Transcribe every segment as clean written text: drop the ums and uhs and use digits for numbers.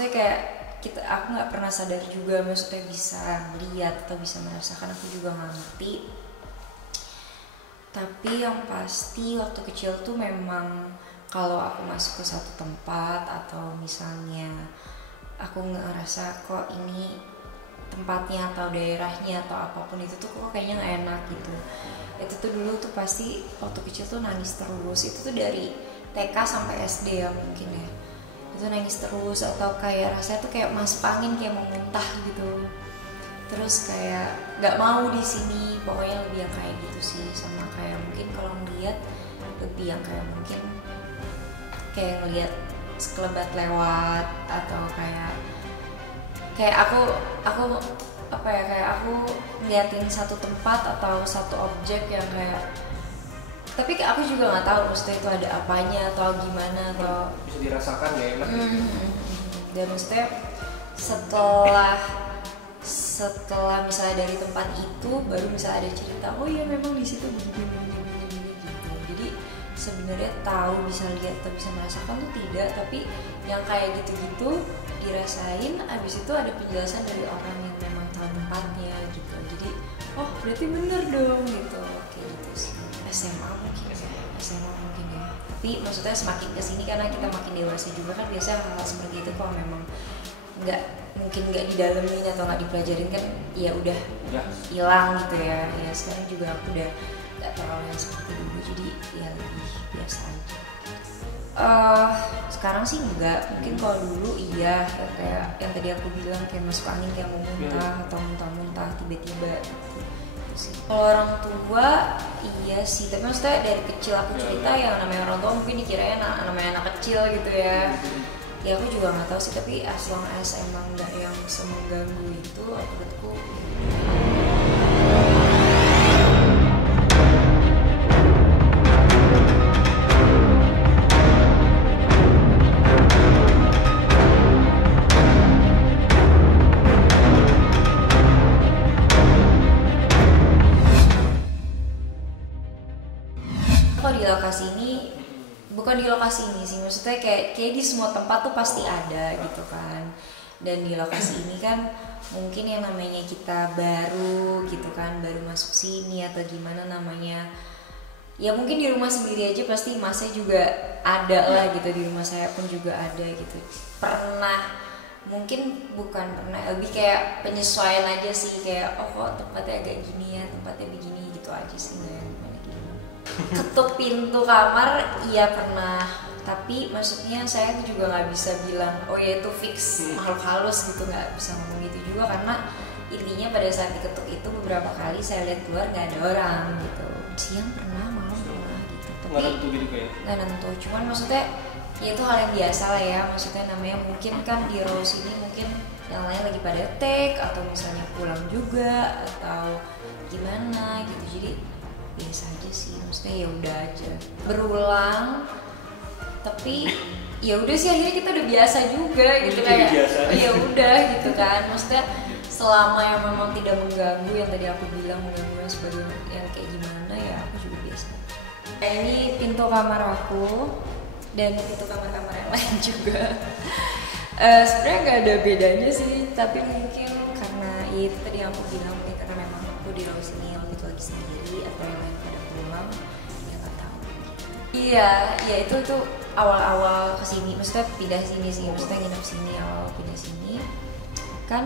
maksudnya kayak aku nggak pernah sadar juga, maksudnya bisa melihat atau bisa merasakan, aku juga nggak ngerti. Tapi yang pasti waktu kecil tuh memang kalau aku masuk ke satu tempat atau misalnya aku ngerasa kok ini tempatnya atau daerahnya atau apapun itu tuh kok kayaknya nggak enak gitu, itu tuh dulu tuh pasti waktu kecil tuh nangis terus. Itu tuh dari TK sampai SD ya mungkin ya, itu nangis terus atau kayak rasanya tuh kayak masuk angin, kayak mau muntah gitu. Terus kayak nggak mau di sini, pokoknya lebih yang kayak gitu sih. Sama kayak mungkin kalau ngeliat lebih yang kayak mungkin kayak ngeliat sekelebat lewat atau kayak aku apa ya, kayak aku ngeliatin satu tempat atau satu objek yang kayak, tapi aku juga nggak tahu maksudnya itu ada apanya atau gimana atau bisa dirasakan ya enak gitu. Dan maksudnya setelah misalnya dari tempat itu baru misalnya ada cerita, oh iya memang di situ begini gitu. Jadi sebenarnya tahu, bisa lihat atau bisa merasakan tuh tidak, tapi yang kayak gitu-gitu dirasain, abis itu ada penjelasan dari orang yang memang tahu tempatnya gitu. Jadi oh berarti bener dong gitu. Oke gitu sih. SMA mungkin ya. Tapi maksudnya semakin kesini karena kita makin dewasa juga kan, biasanya hal-hal seperti itu kalau memang nggak didalemin atau nggak dipelajarin kan ya udah hilang gitu ya. Ya sekarang juga aku udah nggak terlalu yang seperti dulu, jadi ya lebih biasa aja. Sekarang sih enggak, mungkin kalau dulu iya ya, kayak yang tadi aku bilang kayak masuk angin, kayak mau muntah atau muntah-muntah tiba-tiba gitu. Kalau orang tua iya sih, tapi maksudnya dari kecil aku cerita yang namanya orang tua mungkin dikirain namanya anak kecil gitu ya. Ya aku juga nggak tahu sih, tapi as long as emang nggak yang mengganggu itu, menurutku bukan di lokasi ini sih, maksudnya kayak di semua tempat tuh pasti ada gitu kan. Dan di lokasi ini kan mungkin yang namanya kita baru gitu kan, baru masuk sini atau gimana namanya, ya mungkin di rumah sendiri aja pasti masnya juga ada lah gitu, di rumah saya pun juga ada gitu. Bukan pernah, lebih kayak penyesuaian aja sih, kayak oh kok tempatnya agak gini ya, tempatnya begini gitu aja sih, nggak yang gimana. Ketuk pintu kamar iya pernah, tapi maksudnya saya juga nggak bisa bilang oh ya itu fix makhluk halus gitu, nggak bisa ngomong gitu juga, karena intinya pada saat diketuk itu beberapa kali saya lihat keluar nggak ada orang gitu. Siang pernah, malam pernah gitu, tapi nggak nentu gitu ya? Nggak nentu, cuman maksudnya ya itu hal yang biasa lah ya, maksudnya namanya mungkin kan di Rose ini mungkin yang lain lagi pada take atau misalnya pulang juga atau gimana gitu, jadi biasa aja sih, maksudnya ya udah aja berulang, tapi ya udah sih akhirnya kita udah biasa juga gitu, kayak ya udah gitu kan, maksudnya selama yang memang tidak mengganggu, yang tadi aku bilang mengganggu sebagai yang kayak gimana ya aku juga biasa. Ini pintu kamar aku dan pintu kamar-kamar yang lain juga sebenarnya nggak ada bedanya sih, tapi mungkin karena ya itu tadi yang aku bilang, mungkin karena memang aku di rumah sini waktu itu lagi sendiri atau yang lain pada pulang, ya nggak tahu. Iya itu tuh awal-awal kesini, maksudnya pindah sini sih, maksudnya nginep sini, awal pindah sini kan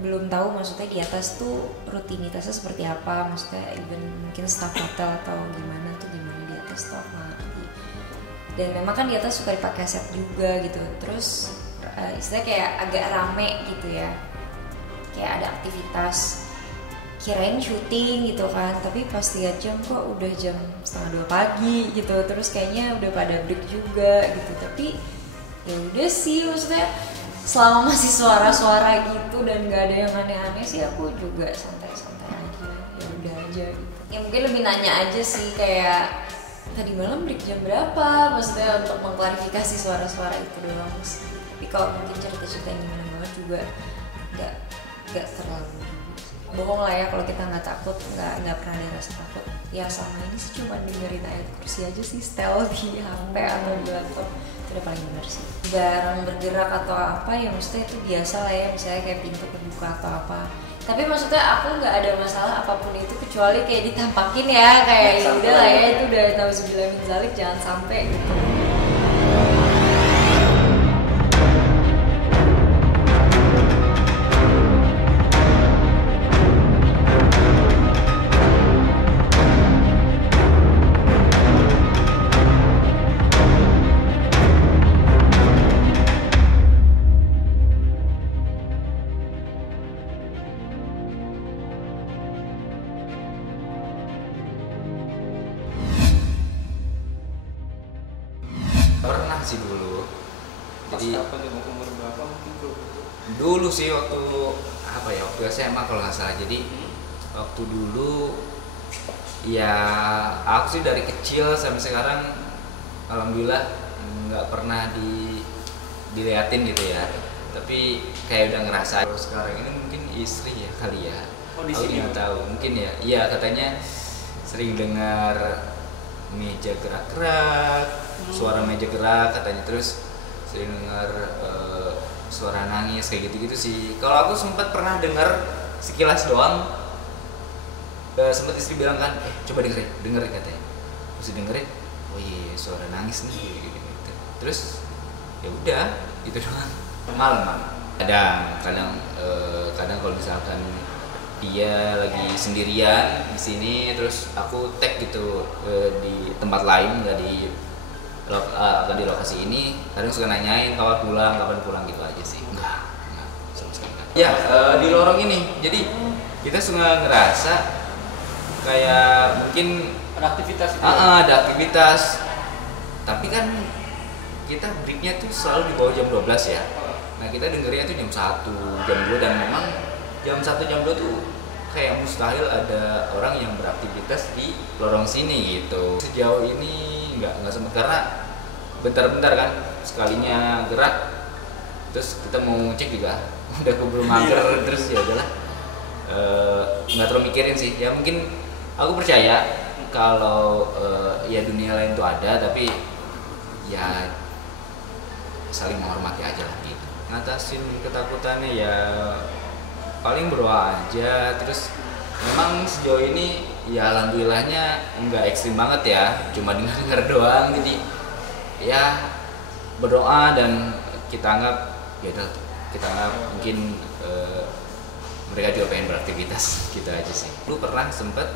belum tahu maksudnya di atas tuh rutinitasnya seperti apa, maksudnya even mungkin staff hotel atau gimana di atas tuh aku nggak ngerti. Dan memang kan di atas suka dipakai set juga gitu, terus istilahnya kayak agak rame gitu ya, kayak ada aktivitas, kirain syuting gitu kan, tapi pas lihat jam kok udah jam 1:30 pagi gitu, terus kayaknya udah pada break juga gitu. Tapi ya udah sih, maksudnya selama masih suara-suara gitu dan gak ada yang aneh-aneh sih, aku juga santai-santai aja, ya udah aja gitu. Ya mungkin lebih nanya aja sih kayak tadi malam break jam berapa, maksudnya untuk mengklarifikasi suara-suara itu doang sih. Tapi kalau mungkin cerita-cerita yang gimana banget juga gak terlalu. bohong lah ya kalau kita nggak takut, nggak pernah ada rasa takut. Ya selama ini sih cuma dengerin ayat kursi aja sih, setel di HP atau di laptop, itu udah paling benar sih. Jarang bergerak atau apa ya, maksudnya itu biasa lah ya, misalnya kayak pintu kebuka atau apa. Tapi maksudnya aku nggak ada masalah apapun itu kecuali kayak ditampakin ya, kayak ya udah lah ya, itu udah nauzubillah min zalik, jangan sampai gitu. Pernah sih dulu. Jadi apa tuh, umur berapa mungkin tuh? dulu sih waktu apa ya, waktu SMA kalau nggak salah. Jadi waktu dulu ya aku sih dari kecil sampai sekarang alhamdulillah nggak pernah diliatin gitu ya. Tapi kayak udah ngerasa kalau sekarang ini mungkin istri ya kali ya. Oh, di Aku sini nggak tahu, mungkin ya. Iya katanya sering dengar meja gerak-gerak, suara meja gerak katanya, terus sering dengar suara nangis kayak gitu-gitu sih. Kalau aku sempat pernah dengar sekilas doang, sempat istri bilang kan, coba dengerin katanya, terus dengerin, oh iya suara nangis nih gitu. Terus ya udah gitu doang. Malam kadang kalau misalkan dia lagi sendirian di sini, terus aku tag gitu di tempat lain, nggak di lokasi ini, kadang suka nanyain kapan pulang gitu aja sih. Enggak sama sekali enggak. Ya di lorong ini, jadi kita suka ngerasa kayak mungkin Ada aktivitas itu? ada aktivitas, tapi kan kita breaknya tuh selalu di bawah jam 12 ya. Nah kita dengernya tuh jam 1, jam 2, dan memang jam 1, jam 2 tuh kayak mustahil ada orang yang beraktivitas di lorong sini gitu. Sejauh ini nggak sempat, karena bentar-bentar kan sekalinya gerak, terus kita mau cek juga udah keburu mager, terus ya udahlah, nggak terlalu mikirin sih. Ya mungkin aku percaya kalau ya dunia lain tuh ada, tapi ya saling menghormati aja lah gitu. Ngatasin ketakutannya ya paling berdoa aja. Terus memang sejauh ini ya alhamdulillahnya nggak ekstrim banget ya, cuma dengar doang. Jadi ya berdoa dan kita anggap ya udah, kita anggap mungkin mereka juga pengen beraktivitas gitu aja sih. Lu pernah sempet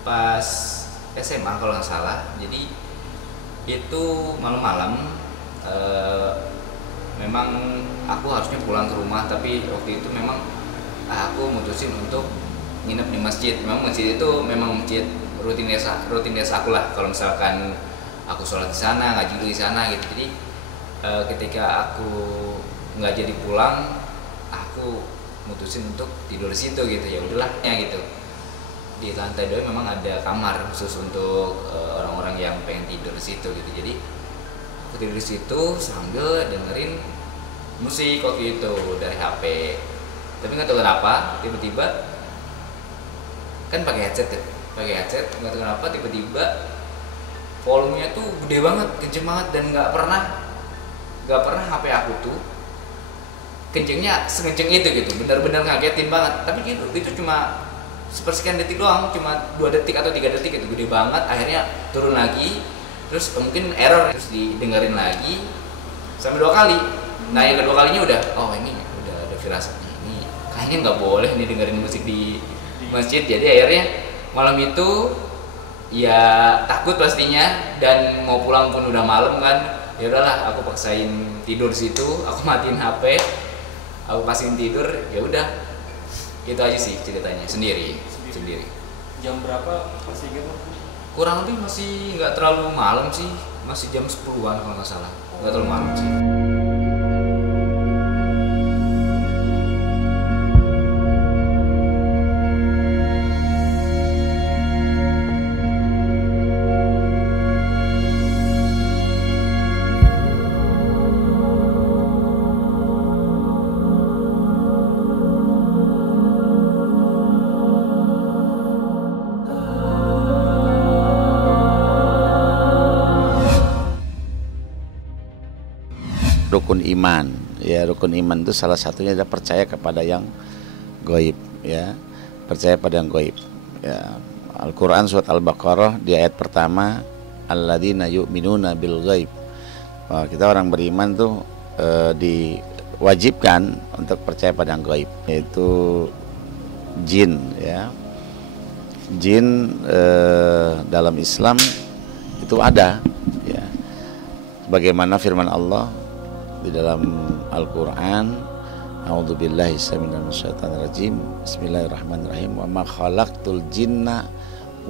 pas SMA kalau nggak salah, jadi itu malam-malam memang aku harusnya pulang ke rumah, tapi waktu itu memang aku mutusin untuk nginep di masjid. Memang masjid itu memang masjid rutinitas aku lah, kalau misalkan aku sholat di sana, ngaji dulu di sana gitu. Jadi ketika aku nggak jadi pulang, aku mutusin untuk tidur di situ gitu. Ya udahlah ya gitu, di lantai 2 memang ada kamar khusus untuk orang-orang yang pengen tidur di situ gitu. Jadi aku tidur di situ sambil dengerin musik waktu itu dari HP. Tapi nggak tahu kenapa tiba-tiba kan pakai headset nggak tahu kenapa tiba-tiba volumenya tuh gede banget, kenceng banget, dan nggak pernah HP aku tuh kencengnya sekenceng itu gitu. Benar-benar ngagetin banget. Tapi gitu, itu cuma sepersekian detik doang, cuma 2 detik atau 3 detik gitu, gede banget. Akhirnya turun lagi, terus mungkin error, terus didengerin lagi sampai 2 kali. Nah yang kedua kalinya udah, oh ini udah ada firasatnya, ini kayaknya nggak boleh nih dengerin musik di masjid. Jadi akhirnya malam itu ya takut pastinya, dan mau pulang pun udah malam kan. Ya udahlah, aku paksain tidur situ, aku matiin HP, aku pastiin tidur. Ya udah, itu aja sih ceritanya, sendiri. Jam berapa masih gitu? Kurang lebih masih nggak terlalu malam sih, masih jam 10-an kalau nggak salah, nggak terlalu malam sih. rukun iman. Ya, rukun iman itu salah satunya adalah percaya kepada yang gaib, ya. Percaya pada yang gaib. Ya. Al-Qur'an surat Al-Baqarah di ayat pertama, alladzina yu'minuna bil ghaib. Kita orang beriman tuh diwajibkan untuk percaya pada yang gaib, yaitu jin, ya. Jin dalam Islam itu ada, ya. Bagaimana firman Allah di dalam Al-Qur'an, a'udzubillahi minasyaitonir rajim, bismillahirrahmanirrahim, wa ma khalaqtul jinna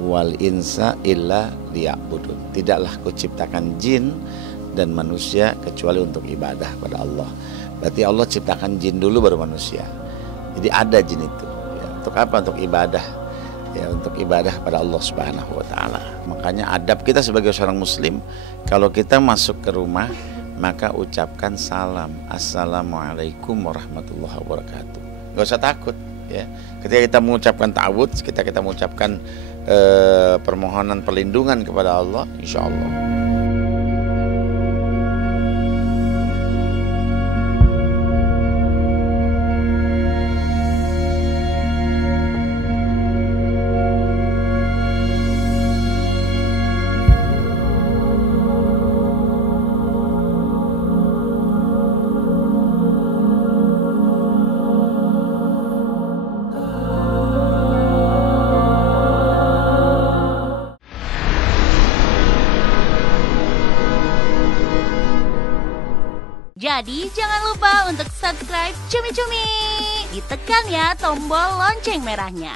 wal insa illa liya'budun. Tidaklah kuciptakan jin dan manusia kecuali untuk ibadah pada Allah. Berarti Allah ciptakan jin dulu baru manusia. Jadi ada jin itu, ya. Untuk apa? Untuk ibadah, ya, untuk ibadah pada Allah Subhanahu wa taala. Makanya adab kita sebagai seorang muslim, kalau kita masuk ke rumah maka ucapkan salam, assalamualaikum warahmatullahi wabarakatuh. Gak usah takut, ya. Ketika kita mengucapkan ta'awudz, kita mengucapkan permohonan perlindungan kepada Allah, insya Allah. Jadi jangan lupa untuk subscribe Cumi Cumi. Ditekan ya tombol lonceng merahnya.